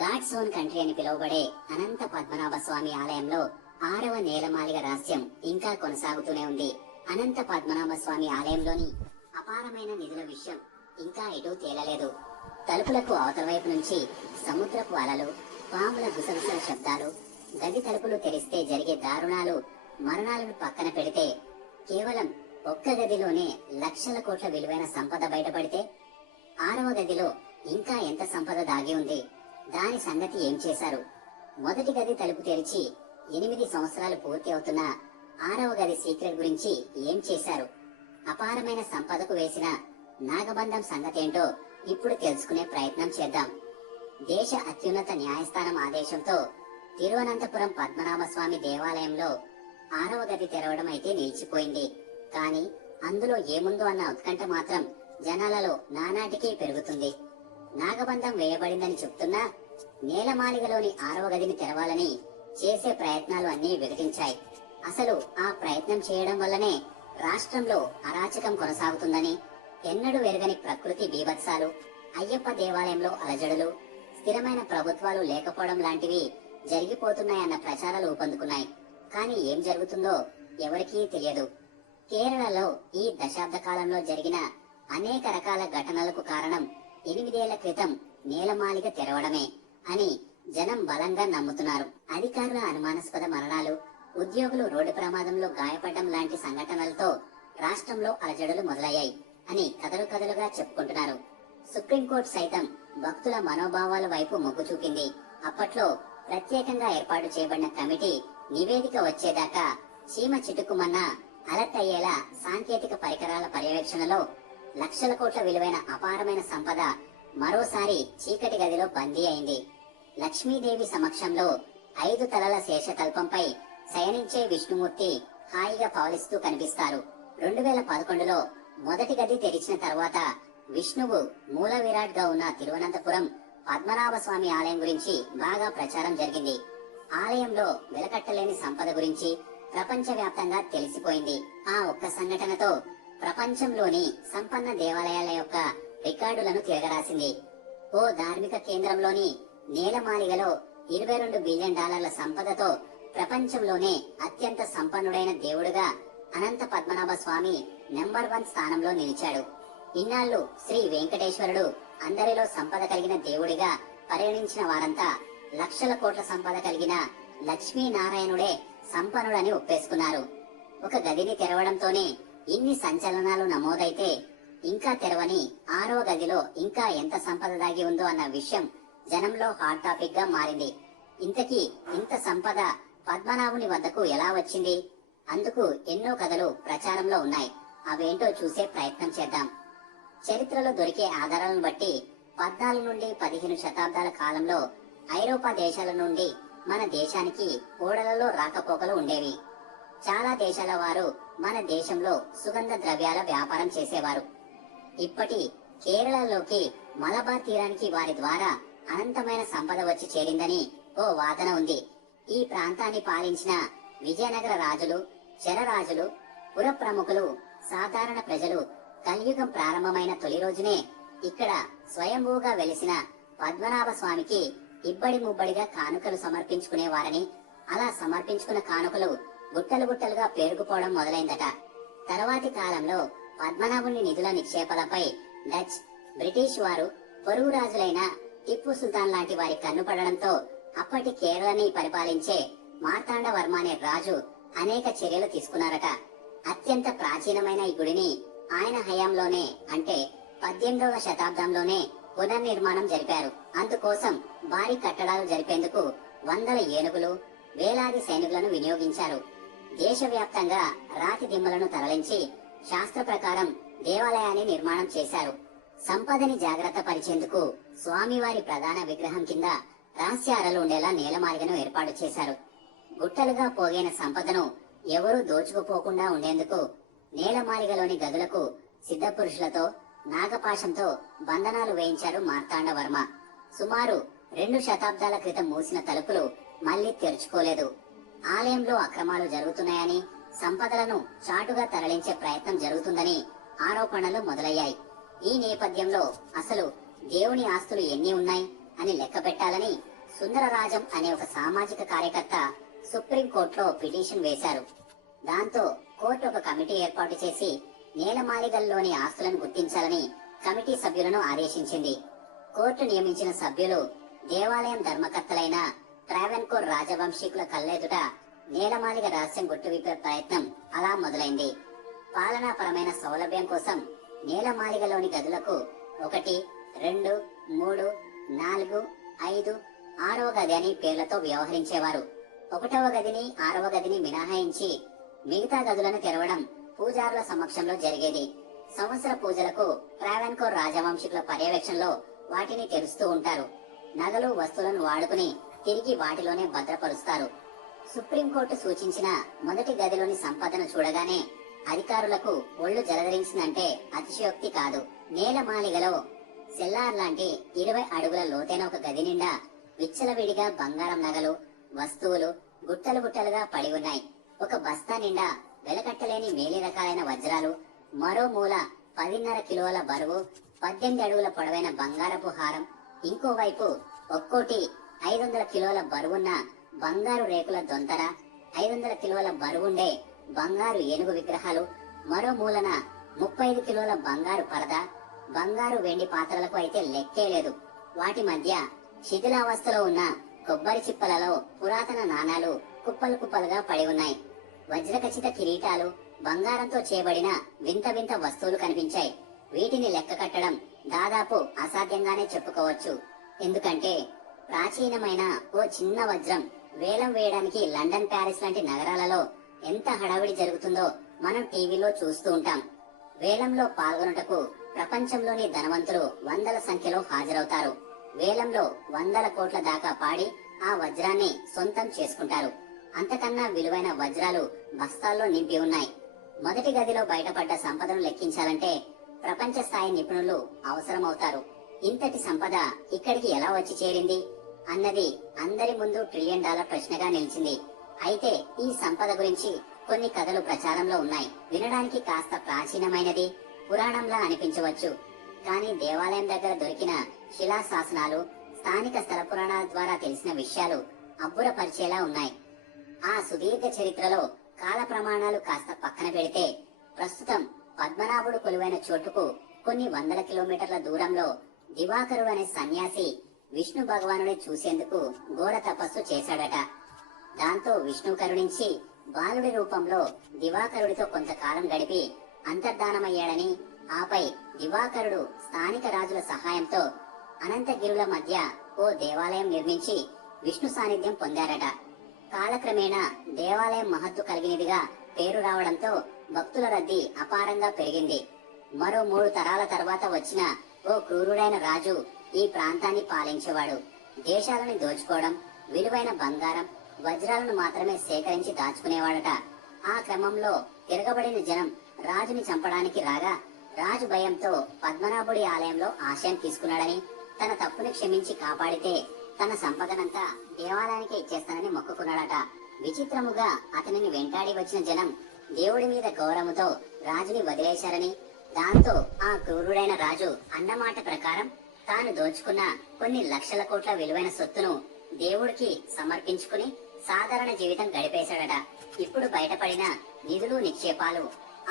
God's own country అని పిలువబడే అనంత పద్మనాభ స్వామి ఆలయంలో 6వ నేలమాళిగ రహస్యం ఇంకా కొనసాగుతూనే ఉంది. అనంత పద్మనాభ స్వామి ఆలయంలోని అపారమైన నిధుల విషయం ఇంకా ఎటూ తేలలేదు. తలుపులకు అవతల వైపు నుంచి సముద్రపు అలలు, పాముల గుసగుసల శబ్దాలు, గది తలుపులు తెరిస్తే జరిగే దారుణాలు, మరణాలను పక్కన పెడితే కేవలం ఒక్క గదిలోనే లక్షల కోట్ల విలువైన సంపద బయటపడితే 6వ గదిలో ఇంకా ఎంత సంపద దాగి ఉంది? దాని సంగతి ఏం చేశారు? మొదటి గది తలుపు తెరిచి 8 సంవత్సరాలు పూర్తి అవుతున్న 6వ గది సీక్రెట్ గురించి ఏం చేశారు? అపారమైన సంపదకు వేసిన నాగబంధం సంగతేంటో ఇప్పుడు తెలుసుకునే ప్రయత్నం చేద్దాం. దేశ అత్యున్నత న్యాయస్థానం ఆదేశంతో తిరువనంతపురం పద్మనాభ స్వామి దేవాలయంలో 6వ గది తెరవడం అయితే నిలిచిపోయింది. కానీ అందులో ఏముందో అన్న ఉత్కంఠ మాత్రం జనాలలో నానాటికి పెరుగుతుంది. నాగబంధం వేయబడిందని చెప్తున్నా నేలమాళిగలోని 6వ గదిని తెరవాలని చేసే ప్రయత్నాలు అన్నీ వికటించాయి. అసలు ఆ ప్రయత్నం చేయడం వల్లనే రాష్ట్రంలో అరాచకం కొనసాగుతుందని, ఎన్నడూ ఎరగని ప్రకృతి బీభత్సాలు, అయ్యప్ప దేవాలయంలో అలజడులు, స్థిరమైన ప్రభుత్వాలు లేకపోవడం లాంటివి జరిగిపోతున్నాయన్న ప్రచారాలు ఊపందుకున్నాయి. కానీ ఏం జరుగుతుందో ఎవరికీ తెలియదు. కేరళలో ఈ దశాబ్ద కాలంలో జరిగిన అనేక రకాల ఘటనలకు కారణం 8 ఏళ్ల క్రితం నేలమాళిగ తెరవడమే అని జనం బలంగా నమ్ముతున్నారు. అధికారుల అనుమానాస్పద మరణాలు, ఉద్యోగులు రోడ్డు ప్రమాదంలో గాయపడడం లాంటి సంఘటనలతో రాష్ట్రంలో అలజడులు మొదలయ్యాయి అని కథలుగా చెప్పుకుంటున్నారు. సుప్రీంకోర్టు సైతం భక్తుల మనోభావాల వైపు మొగ్గు చూపింది. అప్పట్లో ప్రత్యేకంగా ఏర్పాటు చేయబడిన కమిటీ నివేదిక వచ్చేదాకా చీమ చిటుకుమన్నా అలర్ట్ అయ్యేలా సాంకేతిక పరికరాల పర్యవేక్షణలో లక్షల కోట్ల విలువైన అపారమైన సంపద మరోసారి చీకటి గదిలో బందీ అయింది. లక్ష్మీదేవి సమక్షంలో 5 తలల శేషతల్పంపై శయనించే విష్ణుమూర్తి హాయిగా పవలిస్తూ కనిపిస్తారు. 2011లో మొదటి గది తెరిచిన తర్వాత విష్ణువు మూల విరాట్ గా ఉన్న తిరువనంతపురం పద్మనాభ స్వామి ఆలయం గురించి బాగా ప్రచారం జరిగింది. ఆలయంలో వెలకట్టలేని సంపద గురించి ప్రపంచవ్యాప్తంగా తెలిసిపోయింది. ఆ ఒక్క సంఘటనతో ప్రపంచంలోని సంపన్న దేవాలయాల యొక్క రికార్డులను తిరగరాసింది. ఓ ధార్మిక కేంద్రంలోని నేలమాళిగలో $22 బిలియన్ సంపదతో ప్రపంచంలోనే అత్యంత సంపన్నుడైన దేవుడుగా అనంత పద్మనాభ స్వామి నెంబర్ 1 స్థానంలో నిలిచాడు. ఇన్నాళ్లు శ్రీ వెంకటేశ్వరుడు అందరిలో సంపద కలిగిన దేవుడిగా పరిగణించిన వారంతా లక్షల కోట్ల సంపద కలిగిన లక్ష్మీనారాయణుడే సంపన్నుడని ఒప్పేసుకున్నారు. ఒక గదిని తెరవడంతోనే ఇన్ని సంచలనాలు నమోదైతే ఇంకా తెరవని 6వ గదిలో ఇంకా ఎంత సంపద దాగి ఉందో అన్న విషయం జనంలో హాట్ టాపిక్ గా మారింది. ఇంతకీ ఇంత సంపద పద్మనాభుని వద్దకు ఎలా వచ్చింది? అందుకు ఎన్నో కథలు ప్రచారంలో ఉన్నాయి. అవేంటో చూసే ప్రయత్నం చేద్దాం. చరిత్రలో దొరికే ఆధారాలను బట్టి 14 నుండి 15 శతాబ్దాల కాలంలో ఐరోపా దేశాల నుండి మన దేశానికి ఓడలలో రాకపోకలు ఉండేవి. చాలా దేశాల వారు మన దేశంలో సుగంధ ద్రవ్యాల వ్యాపారం చేసేవారు. ఇప్పటి కేరళలోకి మలబార్ తీరానికి వారి ద్వారా అనంతమైన సంపద వచ్చి చేరిందని ఓ వాదన ఉంది. ఈ ప్రాంతాన్ని పాలించిన విజయనగర రాజులు, చెరరాజులు, పుర ప్రముఖులు, సాధారణ ప్రజలు కలియుగం ప్రారంభమైన తొలి రోజునే ఇక్కడ స్వయంభూగా వెలిసిన పద్మనాభ స్వామికి ఇబ్బడి ముబ్బడిగా కానుకలు సమర్పించుకునేవారని, అలా సమర్పించుకున్న కానుకలు గుట్టలు గుట్టలుగా పేరుకుపోవడం మొదలైందట. తర్వాతి కాలంలో పద్మనాభుని నిధుల నిక్షేపాలపై డచ్, బ్రిటిష్ వారు, పొరుగు రాజులైన టిప్పు సుల్తాన్ లాంటి వారి కన్నుపడడంతో అప్పటి కేరళని పరిపాలించే మార్తాండవర్మ అనే రాజు అనేక చర్యలు తీసుకున్నారట. అత్యంత ప్రాచీనమైన ఈ గుడిని ఆయన హయాంలోనే అంటే 18వ శతాబ్దంలోనే పునర్నిర్మాణం జరిపారు. అందుకోసం భారీ కట్టడాలు జరిపేందుకు వందల ఏనుగులు, వేలాది సైనికులను వినియోగించారు. దేశవ్యాప్తంగా రాతి దిమ్మలను తరలించి శాస్త్ర ప్రకారం దేవాలయాన్ని నిర్మాణం చేశారు. సంపదని జాగ్రత్త పరిచేందుకు స్వామివారి ప్రధాన విగ్రహం కింద రహస్య అరలు ఉండేలా నేలమాళిగను ఏర్పాటు చేశారు. గుట్టలుగా పోగైన సంపదను ఎవరూ దోచుకుపోకుండా ఉండేందుకు నేలమాళిగలోని గదులకు సిద్ధపురుషులతో, నాగపాశంతో బంధనాలు వేయించారు మార్తాండవర్మ. సుమారు 2 శతాబ్దాల క్రితం మూసిన తలుపులు మళ్లీ తెరుచుకోలేదు. ఆలయంలో అక్రమాలు జరుగుతున్నాయని, సంపదలను చాటుగా తరలించే ప్రయత్నం జరుగుతుందని ఆరోపణలు మొదలయ్యాయి. ఈ నేపథ్యంలో అసలు దేవుని ఆస్తులు ఎన్ని ఉన్నాయి అని లెక్క పెట్టాలని సుందరరాజం అనే ఒక సామాజిక కార్యకర్త సుప్రీంకోర్టులో పిటిషన్ వేశారు. దాంతో కోర్టు ఒక కమిటీ ఏర్పాటు చేసి నేలమాళిగల్లోని ఆస్తులను గుర్తించాలని కమిటీ సభ్యులను ఆదేశించింది. కోర్టు నియమించిన సభ్యులు దేవాలయం ధర్మకర్తలైన ట్రావెన్కోర్ రాజవంశీకుల కళ్ళెదుట నేలమాళిగ రహస్యం గుట్టువిప్పే ప్రయత్నం అలా మొదలైంది. పాలనాపరమైన సౌలభ్యం కోసం నేలమాళిగలోని గదులకు 1, 2, 3, 4, 5, 6వ గది అని పేర్లతో వ్యవహరించేవారు. 1వ గదిని 6వ గదిని మినహాయించి మిగతా గదులను తెరవడం పూజారుల సమక్షంలో జరిగేది. సంవత్సర పూజలకు ట్రావెన్కోర్ రాజవంశీకుల పర్యవేక్షణలో వాటిని తెరుస్తూ ఉంటారు. నగలు వస్తువులను వాడుకుని తిరిగి వాటిలోనే భద్రపరుస్తారు. సుప్రీంకోర్టు సూచించిన మొదటి గదిలోని సంపదను చూడగానే అధికారులకు ఒళ్ళు జలధరించిందంటే అతిశయోక్తి కాదు. నేలమాళిగలో సెల్లార్ లాంటి 20 అడుగుల లోతైన ఒక గది నిండా విచ్చలవిడిగా బంగారం నగలు, వస్తువులు గుట్టలు గుట్టలుగా పడి ఉన్నాయి. ఒక బస్తా నిండా వెలకట్టలేని మేలి రకాలైన వజ్రాలు, మరో మూల 10.5 కిలోల బరువు 18 అడుగుల పొడవైన బంగారపు హారం, ఇంకోవైపు ఒక్కోటి 500 కిలోల బరువున్న బంగారు రేకుల దొంతర, 500 కిలోల బరువుండే బంగారు ఏనుగు విగ్రహాలు, మరో మూలన 35 కిలోల బంగారు పరద, బంగారు వెండి పాత్రలకు అయితే లెక్కే లేదు. వాటి మధ్య శిథిలావస్థలో ఉన్న కొబ్బరి చిప్పలలో పురాతన నాణాలు కుప్పలు కుప్పలుగా పడి ఉన్నాయి. వజ్రఖచిత కిరీటాలు, బంగారంతో చేయబడిన వింత వింత వస్తువులు కనిపించాయి. వీటిని లెక్క కట్టడం దాదాపు అసాధ్యంగానే చెప్పుకోవచ్చు. ఎందుకంటే ప్రాచీనమైన ఓ చిన్న వజ్రం వేలం వేయడానికి లండన్, ప్యారిస్ లాంటి నగరాలలో ఎంత హడావిడి జరుగుతుందో మనం టీవీలో చూస్తూ ఉంటాం. వేలంలో పాల్గొనుటకు ప్రపంచంలోని ధనవంతులు వందల సంఖ్యలో హాజరవుతారు. వేలంలో 100 కోట్ల దాకా పాడి ఆ వజ్రాన్ని సొంతం చేసుకుంటారు. అంతకన్నా విలువైన వజ్రాలు బస్తాల్లో నింపి ఉన్నాయి. మొదటి గదిలో బయటపడ్డ సంపదను లెక్కించాలంటే ప్రపంచ స్థాయి నిపుణులు అవసరమవుతారు. ఇంతటి సంపద ఇక్కడికి ఎలా వచ్చి చేరింది అన్నది అందరి ముందు $1 ట్రిలియన్ ప్రశ్నగా నిలిచింది. అయితే ఈ సంపద గురించి కొన్ని కథలు ప్రచారంలో ఉన్నాయి. వినడానికి కాస్త ప్రాచీనమైనది, పురాణంలా అనిపించవచ్చు. కానీ దేవాలయం దగ్గర దొరికిన శిలా శాసనాలు, స్థానిక స్థల పురాణాల ద్వారా తెలిసిన విషయాలు అబ్బురపరిచేలా ఉన్నాయి. ఆ సుదీర్ఘ చరిత్రలో కాల ప్రమాణాలు కాస్త పక్కన పెడితే ప్రస్తుతం పద్మనాభుడు కొలువైన చోటుకు కొన్ని 100 కిలోమీటర్ల దూరంలో దివాకరుడు అనే సన్యాసి విష్ణు భగవానుని చూసేందుకు ఘోర తపస్సు చేశాడట. దాంతో విష్ణు కరుణించి బాలుడి రూపంలో దివాకరుడితో కొంతకాలం గడిపి అంతర్ధానమయ్యాడని, ఆపై దివాకరుడు స్థానిక రాజుల సహాయంతో అనంతగిరుల మధ్య ఓ దేవాలయం నిర్మించి విష్ణు సాన్నిధ్యం పొందారట. కాలక్రమేణా దేవాలయం మహత్తు కలిగినదిగా పేరు రావడంతో భక్తుల రద్దీ అపారంగా పెరిగింది. మరో 3 తరాల తర్వాత వచ్చిన ఓ క్రూరుడైన రాజు ఈ ప్రాంతాన్ని పాలించేవాడు. దేశాలను దోచుకోవడం, విలువైన బంగారం, వజ్రాలను మాత్రమే సేకరించి దాచుకునేవాడట. ఆ క్రమంలో తిరగబడిన జనం రాజుని చంపడానికి రాగా రాజు భయంతో పద్మనాభుడి ఆలయంలో ఆశయం తీసుకున్నాడని, తన తప్పుని క్షమించి కాపాడితే తన సంపదనంతా దేవాలయానికి ఇచ్చేస్తానని మొక్కుకున్నాడట. విచిత్రముగా అతనిని వెంటాడి వచ్చిన జనం దేవుడి మీద గౌరవముతో రాజుని వదిలేశారని, దాంతో ఆ క్రూరుడైన రాజు అన్నమాట ప్రకారం తాను దోచుకున్న కొన్ని లక్షల కోట్ల విలువైన సొత్తును దేవుడికి సమర్పించుకుని సాధారణ జీవితం గడిపేశాడట. ఇప్పుడు బయటపడిన నిధులు నిక్షేపాలు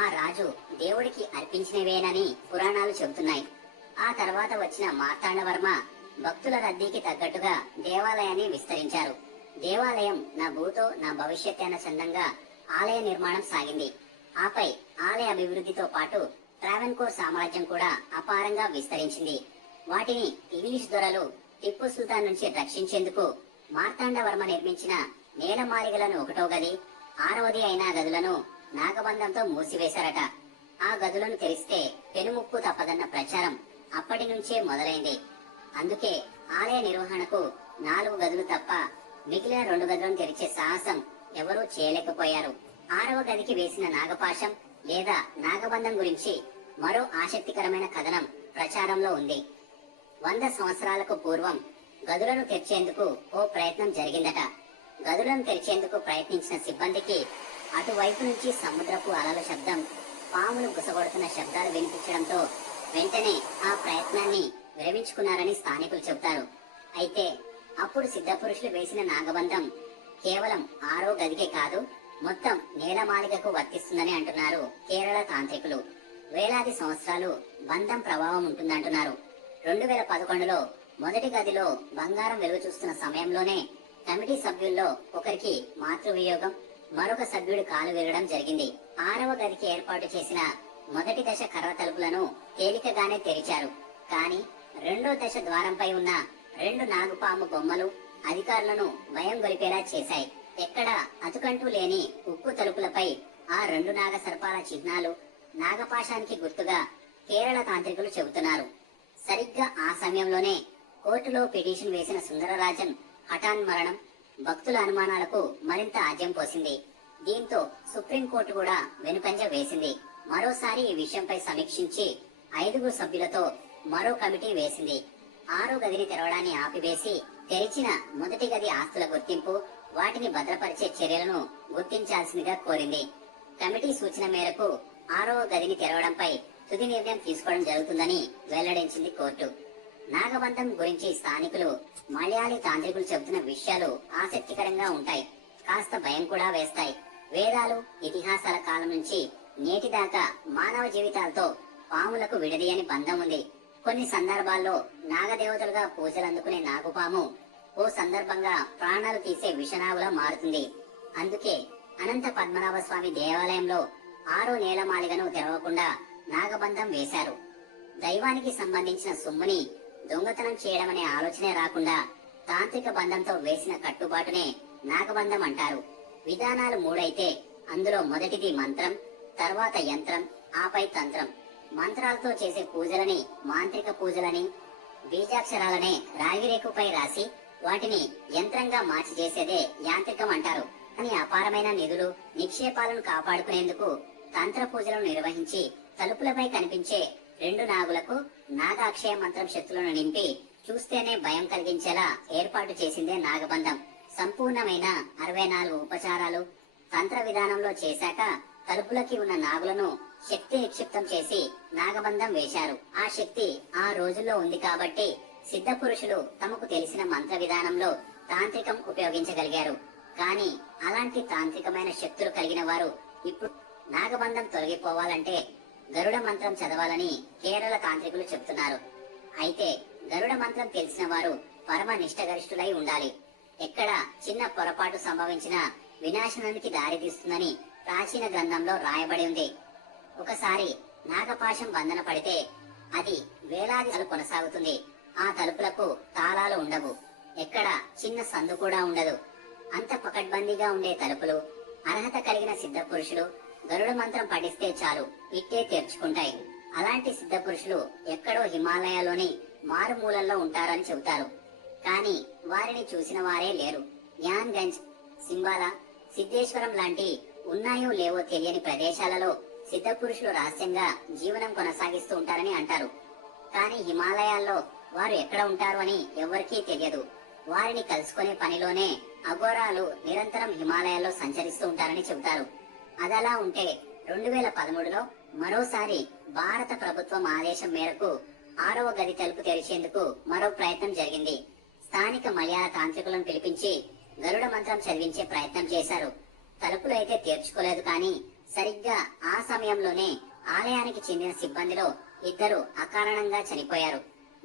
ఆ రాజు దేవుడికి అర్పించినవేనని పురాణాలు చెబుతున్నాయి. ఆ తర్వాత వచ్చిన మార్తాండవర్మ భక్తుల రద్దీకి తగ్గట్టుగా దేవాలయాన్ని విస్తరించారు. దేవాలయం నా భూతో నా భవిష్యత్ అన్న చందంగా ఆలయ నిర్మాణం సాగింది. ఆపై ఆలయ అభివృద్ధితో పాటు ట్రావెన్కోర్ సామ్రాజ్యం కూడా అపారంగా విస్తరించింది. వాటిని ఇంగ్లీష్ దొరలు టిప్పు సుల్తాన్ నుంచి రక్షించేందుకు మార్తాండవర్మ నిర్మించిన నేలమాళిగలను 1వ గది, 6వది అయిన గదులను నాగబంధంతో మూసివేశారట. ఆ గదులను తెరిస్తే పెనుముప్పు తప్పదన్న ప్రచారం అప్పటి నుంచే మొదలైంది. అందుకే ఆలయ నిర్వహణకు 4 గదులు తప్ప మిగిలిన 2 గదులను తెరిచే సాహసం ఎవరూ చేయలేకపోయారు. 6వ గదికి వేసిన నాగపాశం లేదా నాగబంధం గురించి మరో ఆసక్తికరమైన కథనం ప్రచారంలో ఉంది. 100 సంవత్సరాలకు పూర్వం గదులను తెరిచేందుకు ఓ ప్రయత్నం జరిగిందట. గదులను తెరిచేందుకు ప్రయత్నించిన సిబ్బందికి అటువైపు నుంచి సముద్రపు అలల శబ్దం, పాములు గుసగొడుతున్న శబ్దాలు వినిపించడంతో వెంటనే ఆ ప్రయత్నాన్ని విరమించుకున్నారని స్థానికులు చెబుతారు. అయితే అప్పుడు సిద్ధపురుషులు వేసిన నాగబంధం కేవలం 6వ గదికే కాదు, మొత్తం నేలమాళిగకు వర్తిస్తుందని అంటున్నారు కేరళ తాంత్రికులు. వేలాది సంవత్సరాలు బంధం ప్రభావం ఉంటుందంటున్నారు. 2011లో మొదటి గదిలో బంగారం వెలుగు చూస్తున్న సమయంలోనే కమిటీ సభ్యుల్లో ఒకరికి మాతృవియోగం, మరొక సభ్యుడు కాలు విరగడం జరిగింది. 6వ గదికి ఏర్పాటు చేసిన మొదటి దశ కర్ర తలుపులను తేలికగానే తెరిచారు. కానీ 2వ దశ ద్వారంపై ఉన్న 2 నాగుపాము బొమ్మలు అధికారులను భయం గొలిపేలా చేశాయి. ఎక్కడ అతుకంటూ లేని ఉక్కు తలుపులపై ఆ 2 నాగ సర్పాల చిహ్నాలు నాగపాశానికి గుర్తుగా కేరళ తాంత్రికులు చెబుతున్నారు. సరిగ్గా ఆ సమయంలోనే కోర్టులో పిటిషన్ వేసిన సుందరరాజన్ హఠాన్ మరణం భక్తుల అనుమానాలకు మరింత ఆజ్యం పోసింది. దీంతో సుప్రీంకోర్టు కూడా వెనుకంజ వేసింది. మరోసారి ఈ విషయంపై సమీక్షించి 5 సభ్యులతో మరో కమిటీ వేసింది. 6వ గదిని తెరవడాన్ని ఆపివేసి తెరిచిన మొదటి గది ఆస్తుల గుర్తింపు, వాటిని భద్రపరిచే చర్యలను గుర్తించాల్సిందిగా కోరింది. కమిటీ సూచన మేరకు 6వ గదిని తెరవడంపై తుది నిర్ణయం తీసుకోవడం జరుగుతుందని వెల్లడించింది కోర్టు. నాగబంధం గురించి స్థానికులు, మలయాళీ తాంత్రికులు చెబుతున్న విషయాలు ఆసక్తికరంగా ఉంటాయి, కాస్త భయం కూడా వేస్తాయి. వేదాలు, ఇతిహాసాల కాలం నుంచి నేటి దాకా మానవ జీవితాలతో పాములకు విడదీయని బంధం ఉంది. కొన్ని సందర్భాల్లో నాగదేవతలుగా పూజలు అందుకునే నాగుపాము ఓ సందర్భంగా ప్రాణాలు తీసే విషనాగులా మారుతుంది. అందుకే అనంత పద్మనాభ స్వామి దేవాలయంలో 6వ నేలమాళిగను తెరవకుండా నాగబంధం వేశారు. దైవానికి సంబంధించిన సొమ్ముని దొంగతనం చేయడమనే ఆలోచనే రాకుండా తాంత్రిక బంధంతో వేసిన కట్టుబాటునే నాగబంధం అంటారు. విధానాలు 3 అయితే అందులో మొదటిది మంత్రం, తర్వాత యంత్రం, ఆపై తంత్రం. మంత్రాలతో చేసే పూజలని మాంత్రిక పూజలని, బీజాక్షరాలనే రాగిరేకుపై రాసి వాటిని యంత్రంగా మార్చి చేసేదే యాంత్రికం అంటారు. అని అపారమైన నిధులు, నిక్షేపాలను కాపాడుకునేందుకు తంత్ర పూజలను నిర్వహించి తలుపులపై కనిపించే 2 నాగులకు నాగాక్షయ మంత్రం శక్తులను నింపి చూస్తేనే భయం కలిగించేలా ఏర్పాటు చేసిందే నాగబంధం. సంపూర్ణమైన 64 ఉపచారాలు తంత్ర విధానంలో చేశాక తలుపులకి ఉన్న నాగులను శక్తి నిక్షిప్తం చేసి నాగబంధం వేశారు. ఆ శక్తి ఆ రోజుల్లో ఉంది కాబట్టి సిద్ధ పురుషులు తమకు తెలిసిన మంత్ర విధానంలో తాంత్రికం ఉపయోగించగలిగారు. కానీ అలాంటి తాంత్రికమైన శక్తులు కలిగిన వారు ఇప్పుడు నాగబంధం తొలగిపోవాలంటే గరుడ మంత్రం చదవాలని కేరళ తాంత్రికులు చెప్తున్నారు. అయితే గరుడ మంత్రం తెలిసిన వారు పరమ నిష్టగరిష్ఠులై ఉండాలి. ఎక్కడ చిన్న పొరపాటు సంభవించినా వినాశనానికి దారితీస్తుందని ప్రాచీన గ్రంథంలో రాయబడి ఉంది. ఒకసారి నాగపాశం బంధన పడితే అది వేలాది కొనసాగుతుంది. ఆ తలుపులకు తాళాలు ఉండవు, ఎక్కడ చిన్న సందు కూడా ఉండదు. అంత పకడ్బందీగా ఉండే తలుపులు అర్హత కలిగిన సిద్ధ పురుషులు గరుడ మంత్రం పఠిస్తే చాలు ఇట్టే తెరుచుకుంటాయి. అలాంటి సిద్ధ పురుషులు ఎక్కడో హిమాలయాల్లోని మారుమూలల్లో ఉంటారని చెబుతారు. కానీ వారిని చూసిన వారే లేరు. జ్ఞాన్ గంజ్, సింబాలా, సిద్ధేశ్వరం లాంటి ఉన్నాయో లేవో తెలియని ప్రదేశాలలో సిద్ధ పురుషులు రహస్యంగా జీవనం కొనసాగిస్తూ ఉంటారని అంటారు. కానీ హిమాలయాల్లో వారు ఎక్కడ ఉంటారు అని ఎవరికీ తెలియదు. వారిని కలుసుకునే పనిలోనే అఘోరాలు నిరంతరం హిమాలయాల్లో సంచరిస్తూ ఉంటారని చెబుతారు. అదలా ఉంటే 2013లో మరోసారి భారత ప్రభుత్వం ఆదేశం మేరకు 6వ గది తలుపు తెరిచేందుకు మరో ప్రయత్నం జరిగింది. స్థానిక మలయాళ తాంత్రికులను పిలిపించి గరుడ మంత్రం చదివించే ప్రయత్నం చేశారు. తలుపులు అయితే తెరుచుకోలేదు. కానీ సరిగ్గా ఆ సమయంలోనే ఆలయానికి చెందిన సిబ్బందిలో 2 అకారణంగా చనిపోయారు.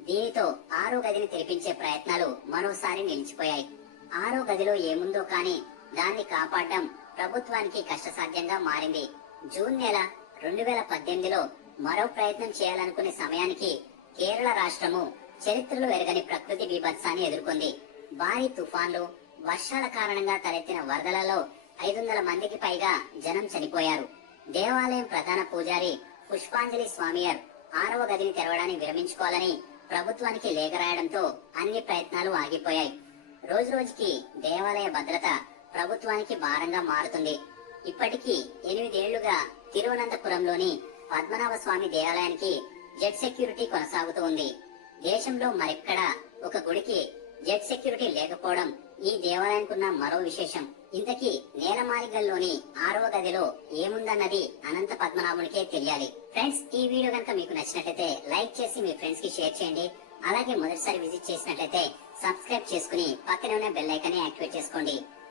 దీనితో 6వ గదిని తెరిపించే ప్రయత్నాలు మరోసారి నిలిచిపోయాయి. 6వ గదిలో ఏముందో కానీ దాన్ని కాపాడడం ప్రభుత్వానికి కష్టసాధ్యంగా మారింది. జూన్ నెల 2018లో మరో ప్రయత్నం చేయాలనుకునే సమయానికి కేరళ రాష్ట్రము చరిత్రలో ఎరగని ప్రకృతి బీభత్సాన్ని ఎదుర్కొంది. భారీ తుఫాన్లు, వర్షాల కారణంగా తలెత్తిన వరదలలో 500 మందికి పైగా జనం చనిపోయారు. దేవాలయం ప్రధాన పూజారి పుష్పాంజలి స్వామియర్ 6వ గదిని తెరవడాన్ని విరమించుకోవాలని ప్రభుత్వానికి లేఖ రాయడంతో అన్ని ప్రయత్నాలు ఆగిపోయాయి. రోజురోజుకి దేవాలయ భద్రత ప్రభుత్వానికి భారంగా మారుతుంది. ఇప్పటికీ 8 ఏళ్లుగా తిరువనంతపురంలోని పద్మనాభ స్వామి దేవాలయానికి జెట్ సెక్యూరిటీ కొనసాగుతూ ఉంది. దేశంలో మరెక్కడా ఒక గుడికి జెట్ సెక్యూరిటీ లేకపోవడం ఈ దేవాలయానికి ఉన్న మరో విశేషం. ఇంతకీ నేలమాళిగల్లోని 6వ గదిలో ఏముందన్నది అనంత పద్మనాభునికే తెలియాలి. ఫ్రెండ్స్, ఈ వీడియో కనుక మీకు నచ్చినట్లయితే లైక్ చేసి మీ ఫ్రెండ్స్ కి షేర్ చేయండి. అలాగే మొదటిసారి విజిట్ చేసినట్లయితే సబ్స్క్రైబ్ చేసుకుని పక్కనే ఉన్న బెల్ ఐకాన్ని యాక్టివేట్ చేసుకోండి.